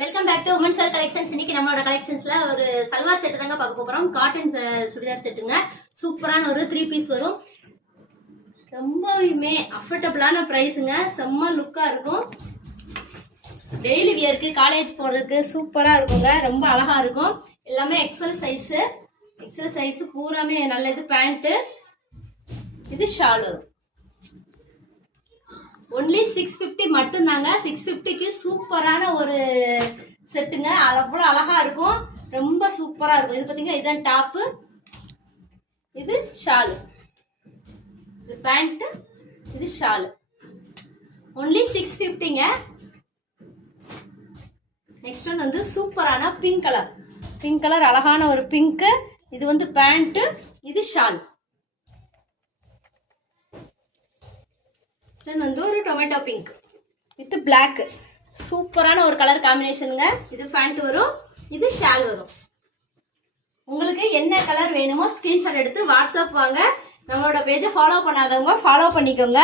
Welcome back to women's wear collections. இன்னைக்கு நம்மளோட கலெக்ஷன்ஸ்ல ஒரு சல்வார் செட் தாங்க பார்க்க போறோம். காட்டன் சுடிதார் செட்டுங்க. சூப்பரான ஒரு 3 பீஸ் வரும். ரொம்பவுமே அஃபோர்டபுளான பிரைஸுங்க. செம்ம லுக்கா இருக்கும். டெய்லி வியருக்கு காலேஜ் போறதுக்கு சூப்பரா இருக்குங்க. ரொம்ப அழகா இருக்கும். எல்லாமே எக்ஸல் சைஸ் பூராமே நல்ல இது. பேண்ட் இது ஷால் வரும். ஒன்லி 650 மட்டும் தாங்க. 650க்கு சூப்பரான ஒரு செட்டுங்க. அவ்வளோ அழகா இருக்கும். ரொம்ப சூப்பரா இருக்கும். இது பாத்தீங்கன்னா இதுதான் டாப்பு, இது ஷாலு, இது பேண்ட், இது ஷாலு. ஒன்லி 650ங்க. நெக்ஸ்ட் ஒன் வந்து சூப்பரான பிங்க் கலர் அழகான ஒரு பிங்க். இது வந்து பேண்ட், இது ஷால். வந்து ஒரு டொமேட்டோ பிங்க் வித் பிளாக். சூப்பரான ஒரு கலர் காம்பினேஷனுங்க. இது பேண்ட் வரும், இது ஷால் வரும். உங்களுக்கு என்ன கலர் வேணுமோ ஸ்கிரீன்ஷாட் எடுத்து வாட்ஸ்அப் வாங்க. நம்மளோட பேஜை ஃபாலோ பண்ணாதவங்க ஃபாலோ பண்ணிக்கோங்க.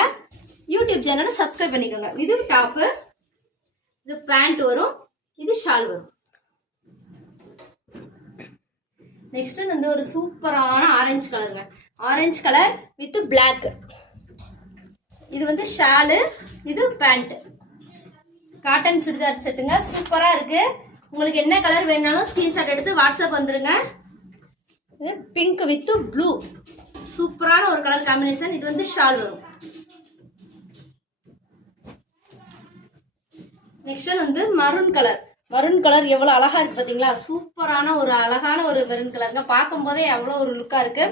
யூடியூப் சேனலை சப்ஸ்கிரைப் பண்ணிக்கோங்க. இது டாப்பு, இது பேண்ட் வரும், இது ஷால் வரும். நெக்ஸ்ட் வந்து ஒரு சூப்பரான ஆரஞ்சு கலருங்க. Orange colour with black. இது வந்து ஷாலு, இது பேண்ட். காட்டன் சுடிதார் செட்டுங்க. சூப்பரா இருக்கு. உங்களுக்கு என்ன கலர் வேணாலும் ஸ்கிரீன்ஷாட் எடுத்து வாட்ஸ்அப் வந்துருங்க. இது பிங்க் வித் ப்ளூ. சூப்பரான ஒரு கலர் காம்பினேஷன். இது வந்து ஷால் வரும். நெக்ஸ்ட் வந்து மரூன் கலர் எவ்வளவு அழகா இருக்கு பாத்தீங்களா? சூப்பரான ஒரு அழகான ஒரு மெரூன் கலருங்க. பார்க்கும் போதே எவ்வளவு ஒரு லுக்கா இருக்கு.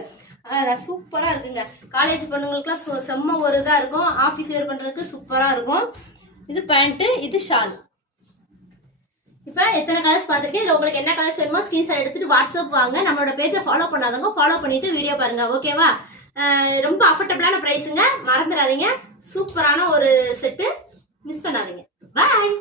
சூப்பரா இருக்குங்க. காலேஜ் பொண்ணுங்களுக்குலாம் செம்ம ஒரு இதா இருக்கும். ஆஃபீஸ் வேர் பண்றதுக்கு சூப்பரா இருக்கும். இது பேண்ட், இது ஷால். இப்ப எத்தனை கலர்ஸ் பார்த்துருக்கேன். இதுல உங்களுக்கு என்ன கலர்ஸ் வேணுமோ ஸ்கிரீன்ஷாட் எடுத்துட்டு வாட்ஸ்அப் வாங்க. நம்மளோட பேஜை ஃபாலோ பண்ணாதவங்க ஃபாலோ பண்ணிட்டு வீடியோ பாருங்க. ஓகேவா? ரொம்ப அஃபோர்டபுளான பிரைஸுங்க. மறந்துடாதீங்க. சூப்பரான ஒரு செட்டு. மிஸ் பண்ணாதீங்க. பாய்.